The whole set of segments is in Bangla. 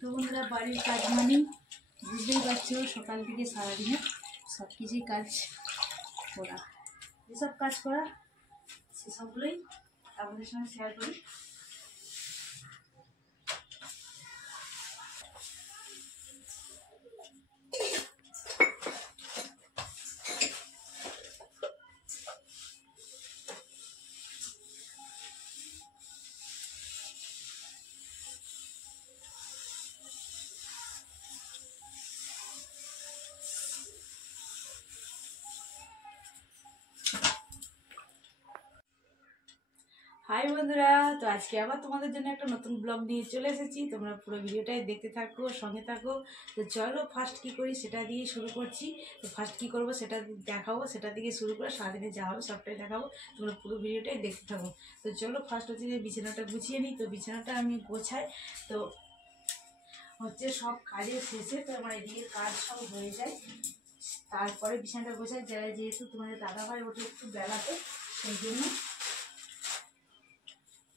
তো বন্ধুরা বাড়ির কাজ মানেই বুঝতেই পারছো সকাল থেকে সারাদিনে সব কিছুই কাজ করা, যেসব কাজ করা সেসবগুলোই আপনাদের সঙ্গে শেয়ার করি। হাই বন্ধুরা, তো আজকে আবার তোমাদের জন্য একটা নতুন ব্লগ নিয়ে চলে এসেছি। তোমরা পুরো ভিডিওটাই দেখতে থাকো, সঙ্গে থাকো। তো চলো ফার্স্ট কি করি সেটা দিয়ে শুরু করছি। তো ফার্স্ট কি করব সেটা দেখাবো, সেটা থেকে শুরু করে সারাদিনে যা হবে সবটাই দেখাবো। তোমরা পুরো ভিডিওটাই দেখতে থাকো। তো চলো ফার্স্ট হচ্ছে যে বিছানাটা গুছিয়ে নিই। তো বিছানাটা আমি গোছাই, তো হচ্ছে সব কাজের শেষে তো আমার এদিকে কাজ সব হয়ে যায়, তারপরে বিছানাটা গোছাই যায়। যেহেতু তোমাদের দাদাভাই ওঠে একটু বেলাতে, সেই জন্য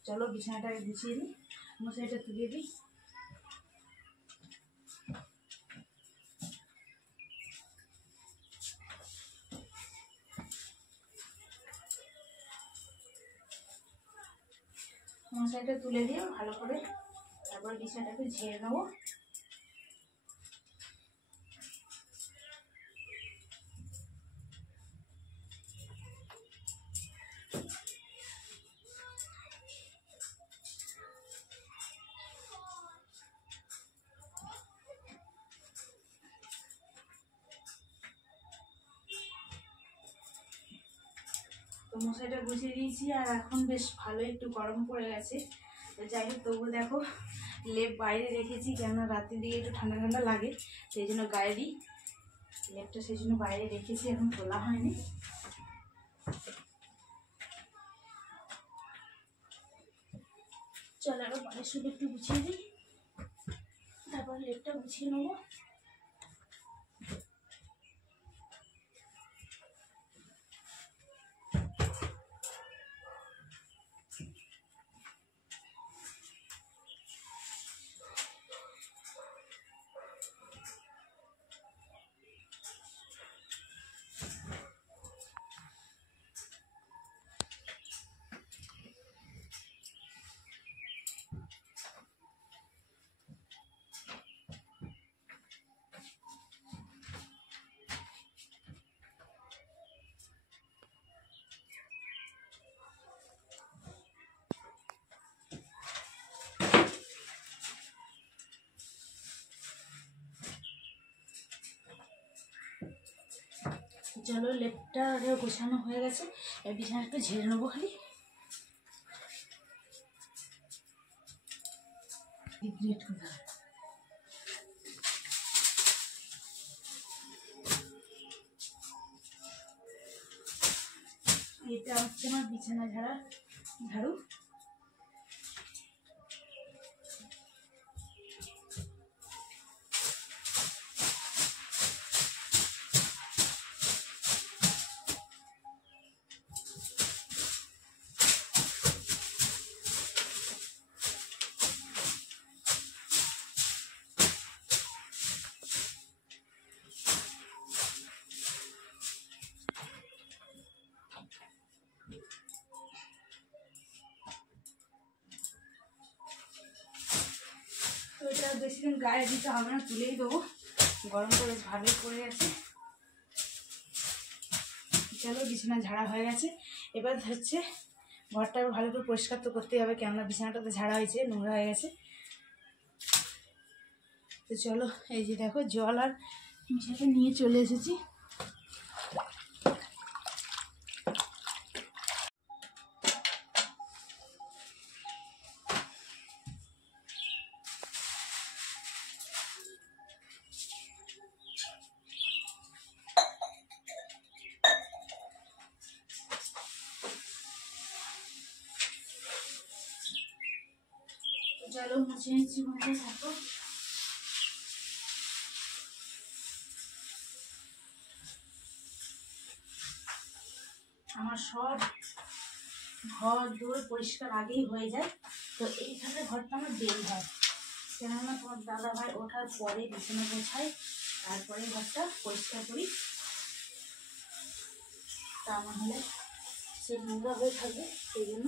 চলো বিছানাটাকে গুছিয়ে দিই, মশারিটা তুলে দিই। মশারিটা তুলে দিয়ে ভালো করে তারপর বিছানাটাকে ঝেড়ে নেবো। তো মশারিটা গুছিয়ে দিয়েছি, আর এখন বেশ ভালো একটু গরম পড়ে গেছে। তো যাই হোক, তবু দেখো লেপ বাইরে রেখেছি, কেননা রাতের দিকে একটু ঠান্ডা ঠান্ডা লাগে, সেই জন্য গায়ে দিই লেপটা, সেই জন্য বাইরে রেখেছি, এখন তোলা হয়নি। চলো আরো বাড়ির শুধু একটু গুছিয়ে দিই, তারপর লেপটা গুছিয়ে নেবো। চলো লেপটা গোছানো হয়ে গেছে, এই বিছানা একটু ঝেড়ে নেবো খালি। এটা হচ্ছে আমার বিছানা ঝাড়ু। তো এটা বেশি দিন গায়ে দিতে হবে না, তুলেই দেবো, গরম করে ভালোই পড়ে গেছে। চলো বিছানা ঝাড়া হয়ে গেছে, এবার হচ্ছে ঘরটা ভালো করে পরিষ্কার তো করতেই হবে, কেননা বিছানাটা তো ঝাড়া হয়েছে, নোংরা হয়ে গেছে। তো চলো, এই যে দেখো জল আর মিশাতে নিয়ে চলে এসেছি। চলো মুছে নিচ্ছি, মুছে থাকো। আমার সব ঘর দূর পরিষ্কার আগেই হয়ে যায়, তো এইখানে ঘরটা আমার দেরি হয়। কেননা তোমার দাদা ভাই ওঠার পরে বিছানা গোছাই, তারপরে ঘরটা পরিষ্কার করি, তা না হলে সে নোংরা হয়ে থাকবে। সেই জন্য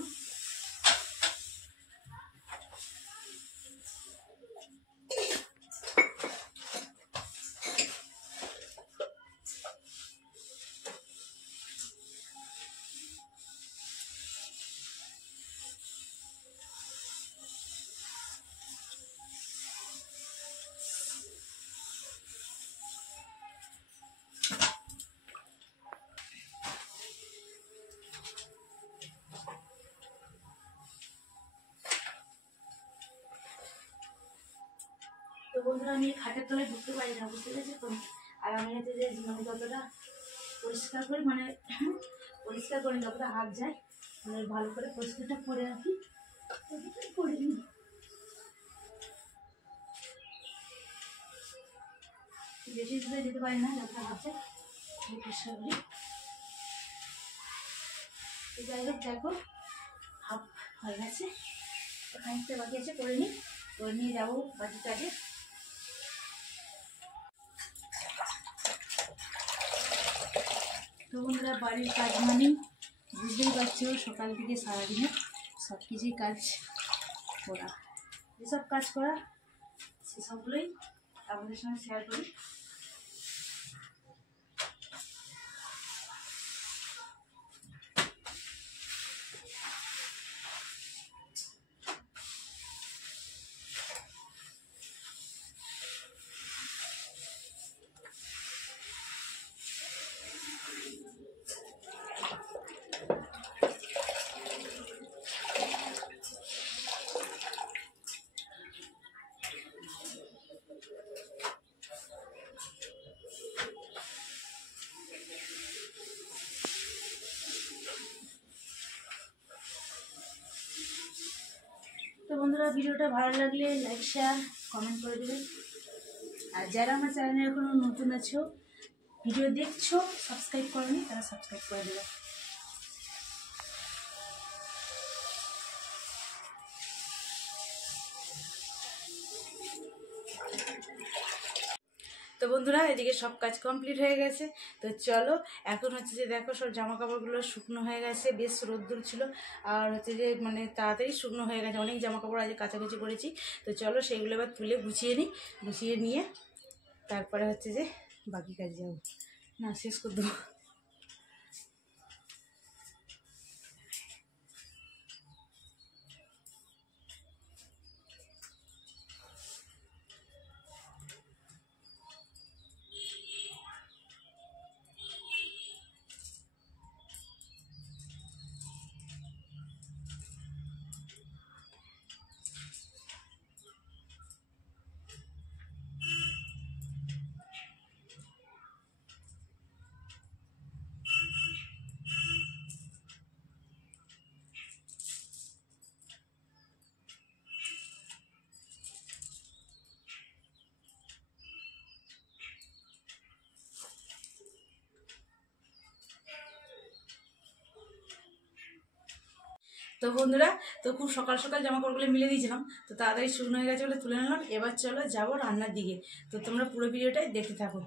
তো বন্ধুরা আমি খাটের তলায় ঢুকতে পারি না, বুঝতে পেরেছি তো। আর আমি হচ্ছে যে মানে যতটা পরিষ্কার করি, মানে পরিষ্কার করি যতটা হাত যায়, মানে ভালো করে পরিষ্কারটা করে রাখি, করে নিই। বেশি দূরে যেতে পারি না, যতটা হাত যায় পরিষ্কার করি। যাই হোক দেখো হাফ হয়ে গেছে, খানিকটা বাকি আছে, করে নিই, করে নিয়ে যাবো বাকি কাজে। তো বন্ধুরা বাড়ির কাজ মানে বুঝতেই পারছো, সকাল থেকে সারাদিনে সব কিছুই কাজ করা, যেসব কাজ করা সেসবগুলোই আপনাদের সঙ্গে শেয়ার করি। তো বন্ধুরা ভিডিওটা ভালো লাগলে লাইক শেয়ার কমেন্ট করে দেবেন। আর যারা আমার চ্যানেলে এখনো নতুন আছো, ভিডিও দেখছো সাবস্ক্রাইব করনি, তারা সাবস্ক্রাইব করে দেবে। তো বন্ধুরা এদিকে সব কাজ কমপ্লিট হয়ে গেছে। তো চলো এখন হচ্ছে যে দেখো সব জামা কাপড়গুলো শুকনো হয়ে গেছে, বেশ রোদ্দুর ছিল, আর হচ্ছে যে মানে তাড়াতাড়ি শুকনো হয়ে গেছে, অনেক জামা কাপড় আজ কাচাকুচি করেছি। তো চলো সেইগুলো এবার তুলে গুছিয়ে নিই, গুছিয়ে নিয়ে তারপরে হচ্ছে যে বাকি কাজ যাবো, না শেষ করে দেবো। তো বন্ধুরা তো খুব সকাল সকাল জামা কাপড়গুলো মিলে দিয়েছিলাম, তো তাড়াতাড়ি শুকনো হয়ে গেছে বলে তুলে নিলাম। এবার চলো যাবো রান্নার দিকে, তো তোমরা পুরো ভিডিওটাই দেখতে থাকো।